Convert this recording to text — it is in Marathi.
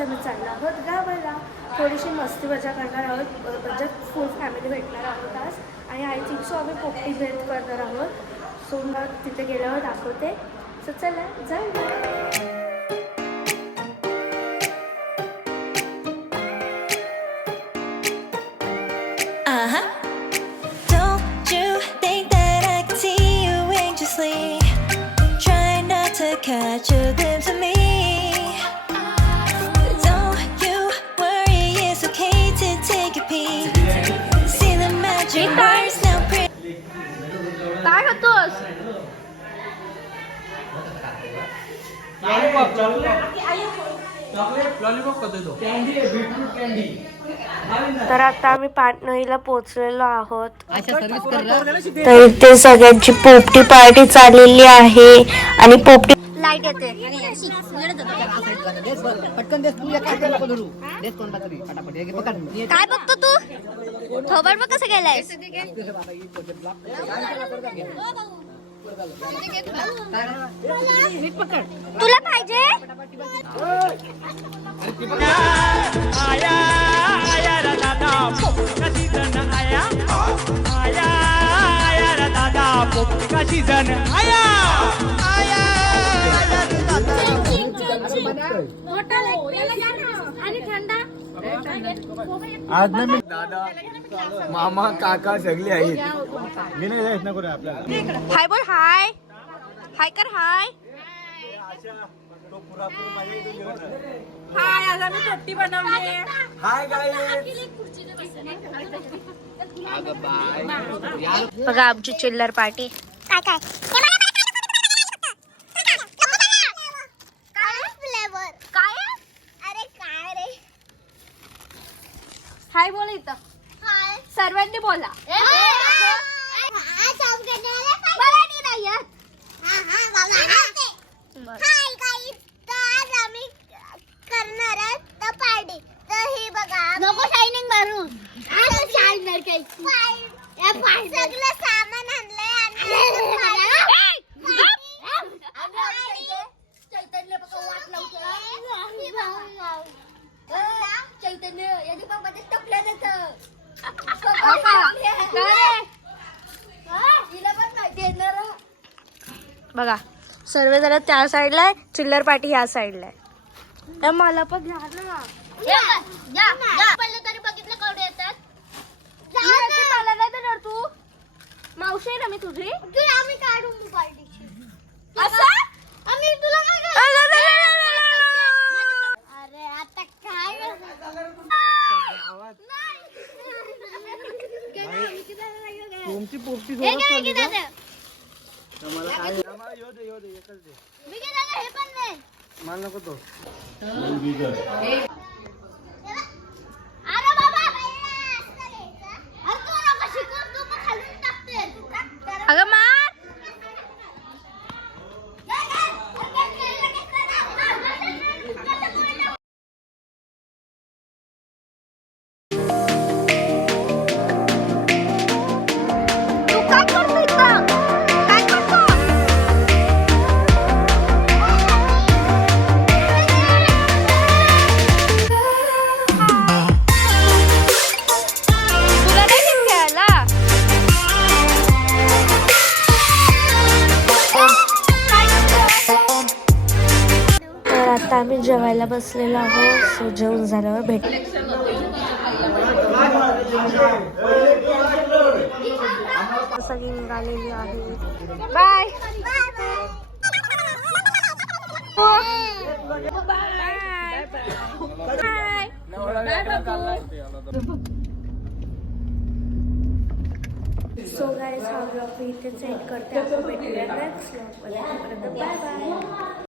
गावाला थोडीशी मस्ती मजा करणार आहोत. म्हणजे फुल फॅमिली भेटणार आहोत आज. आणि आय थिंक सो आम्ही पोपटी भेट करणार आहोत. सो मग तिथे गेल्यावर दाखवते. सो चला जाऊया. Catch a glimpse of me. तर आता आम्ही पाटणईला पोहोचलेलो आहोत तर इथे सगळ्यांची पोपटी पार्टी चाललेली आहे आणि पोपटी लाइट येते पटकन देस तू एका हाताने नको धरू? देस कोणता तरी पटापट हे घे, पकड. ये काय बघतो तू? थोबड बघ कसं गेलाय तुला पाहिजे? आया आया रा दादा पोपटी का सीजन आया आया आया रा दादा पोपटी का सीजन आया आया आया आज ना मी दादा मामा काका सगळे आहेत. मी नाही जायच नको रे आपल्याला. हाय बोल हाय. हाय कर हाय. हाय काय बघा आमची चिल्लर पार्टी. काय काय? हाय बोला इथं हाय सर्वांनी बोला मराठी नाही हाय काही तर आम्ही करणार आहोत तर पार्टी तर हे बघा नको शायनिंग मारून शायनर काही सगळं सामान आणलंय चैतन्य चैतन्य याची बाबा ते बघा सर्व जरा त्या साईडला आहे चिल्लर पार्टी ह्या साईडला आहे. तर मला पण घ्या ना. पहिलं तरी बघितलं केवढे येतात? येते मला नाही देणार तू? मावशी ना मी तुझी? आम्ही काढू मोबाईलची असं आम्ही तुला काय अरे, अरे, अरे, अरे आता काय तुमची पोपटी दादा. मला काय येऊ दे येऊ दे एकच दे मी घे दादा, हे पण दे. मला नको तो अरे बाबा जेवायला बसलेलो आहोत. सो जेवण झाल्यावर भेट. सगळी निघालेली आहे हो. बाय. सो गाईज हा ब्लॉग मी इथे सेंड करते. आपण भेटूया नेक्स्ट ब्लॉगमध्ये बाय बाय